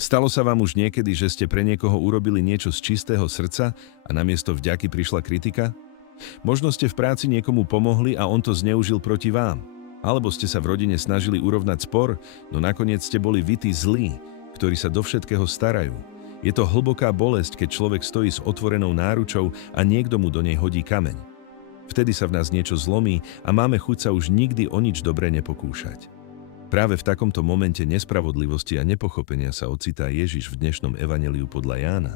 Stalo sa vám už niekedy, že ste pre niekoho urobili niečo z čistého srdca a namiesto vďaky prišla kritika? Možno ste v práci niekomu pomohli a on to zneužil proti vám. Alebo ste sa v rodine snažili urovnať spor, no nakoniec ste boli vy tí zlí, ktorí sa do všetkého starajú. Je to hlboká bolesť, keď človek stojí s otvorenou náručou a niekto mu do nej hodí kameň. Vtedy sa v nás niečo zlomí a máme chuť sa už nikdy o nič dobré nepokúšať. Práve v takomto momente nespravodlivosti a nepochopenia sa ocitá Ježiš v dnešnom evanjeliu podľa Jána.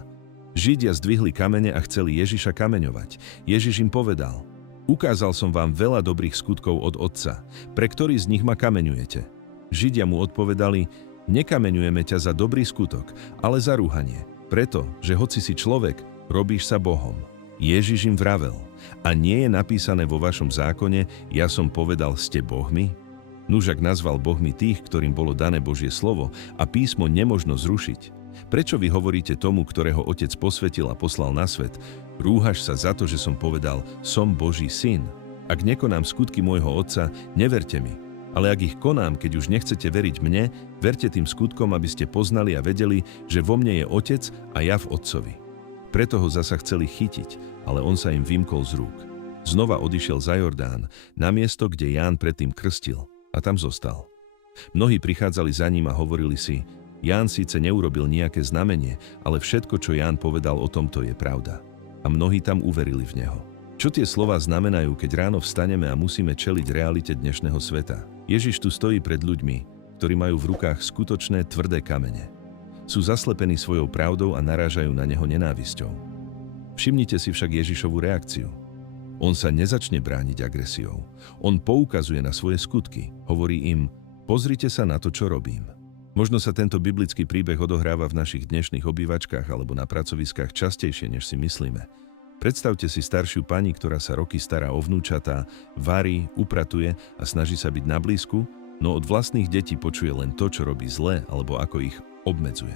Židia zdvihli kamene a chceli Ježiša kameňovať. Ježiš im povedal: Ukázal som vám veľa dobrých skutkov od Otca, pre ktorý z nich ma kameňujete. Židia mu odpovedali: Nekameňujeme ťa za dobrý skutok, ale za rúhanie, preto, že hoci si človek, robíš sa Bohom. Ježiš im vravel: A nie je napísané vo vašom zákone, ja som povedal, ste bohmi? Nuž ak nazval bohmi tých, ktorým bolo dané Božie slovo a písmo nemožno zrušiť. Prečo vy hovoríte tomu, ktorého Otec posvetil a poslal na svet: Rúhaš sa za to, že som povedal, som Boží syn? Ak nekonám skutky môjho Otca, neverte mi. Ale ak ich konám, keď už nechcete veriť mne, verte tým skutkom, aby ste poznali a vedeli, že vo mne je Otec a ja v Otcovi. Preto ho zasa chceli chytiť, ale on sa im vymkol z rúk. Znova odišiel za Jordán, na miesto, kde Ján predtým krstil, a tam zostal. Mnohí prichádzali za ním a hovorili si: Ján síce neurobil nejaké znamenie, ale všetko, čo Ján povedal o tomto, je pravda. A mnohí tam uverili v neho. Čo tie slová znamenajú, keď ráno vstaneme a musíme čeliť realite dnešného sveta? Ježiš tu stojí pred ľuďmi, ktorí majú v rukách skutočné tvrdé kamene. Sú zaslepení svojou pravdou a narážajú na neho nenávisťou. Všimnite si však Ježišovu reakciu. On sa nezačne brániť agresiou. On poukazuje na svoje skutky. Hovorí im: Pozrite sa na to, čo robím. Možno sa tento biblický príbeh odohráva v našich dnešných obývačkách alebo na pracoviskách častejšie, než si myslíme. Predstavte si staršiu pani, ktorá sa roky stará o vnúčatá, varí, upratuje a snaží sa byť na blízku, no od vlastných detí počuje len to, čo robí zle alebo ako ich obmedzuje.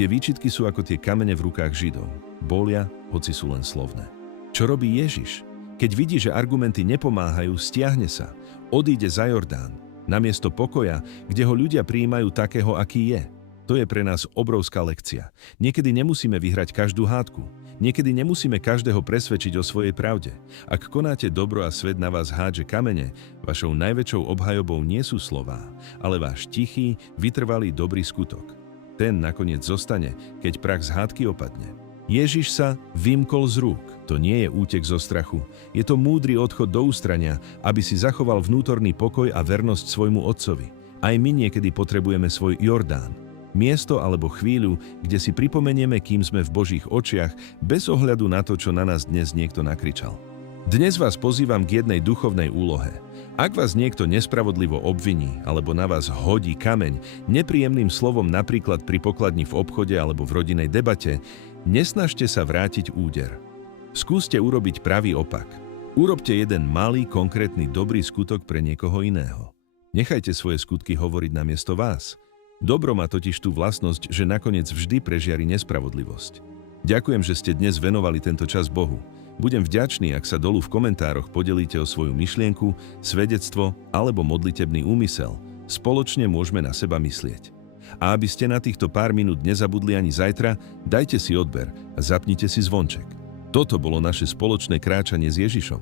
Tie výčitky sú ako tie kamene v rukách Židov. Bolia, hoci sú len slovné. Čo robí Ježiš? Keď vidí, že argumenty nepomáhajú, stiahne sa, odíde za Jordán, namiesto pokoja, kde ho ľudia prijímajú takého, aký je. To je pre nás obrovská lekcia. Niekedy nemusíme vyhrať každú hádku. Niekedy nemusíme každého presvedčiť o svojej pravde. Ak konáte dobro a svet na vás hádže kamene, vašou najväčšou obhajobou nie sú slová, ale váš tichý, vytrvalý dobrý skutok. Ten nakoniec zostane, keď prach z hádky opadne. Ježiš sa vymkol z rúk. To nie je útek zo strachu. Je to múdry odchod do ústrania, aby si zachoval vnútorný pokoj a vernosť svojmu Otcovi. Aj my niekedy potrebujeme svoj Jordán. Miesto alebo chvíľu, kde si pripomenieme, kým sme v Božích očiach, bez ohľadu na to, čo na nás dnes niekto nakričal. Dnes vás pozývam k jednej duchovnej úlohe. Ak vás niekto nespravodlivo obviní alebo na vás hodí kameň, nepríjemným slovom napríklad pri pokladni v obchode alebo v rodinnej debate, nesnažte sa vrátiť úder. Skúste urobiť pravý opak. Urobte jeden malý, konkrétny dobrý skutok pre niekoho iného. Nechajte svoje skutky hovoriť namiesto vás. Dobro má totiž tú vlastnosť, že nakoniec vždy prežiari nespravodlivosť. Ďakujem, že ste dnes venovali tento čas Bohu. Budem vďačný, ak sa dolu v komentároch podelíte o svoju myšlienku, svedectvo alebo modlitebný úmysel. Spoločne môžeme na seba myslieť. A aby ste na týchto pár minút nezabudli ani zajtra, dajte si odber a zapnite si zvonček. Toto bolo naše spoločné kráčanie s Ježišom.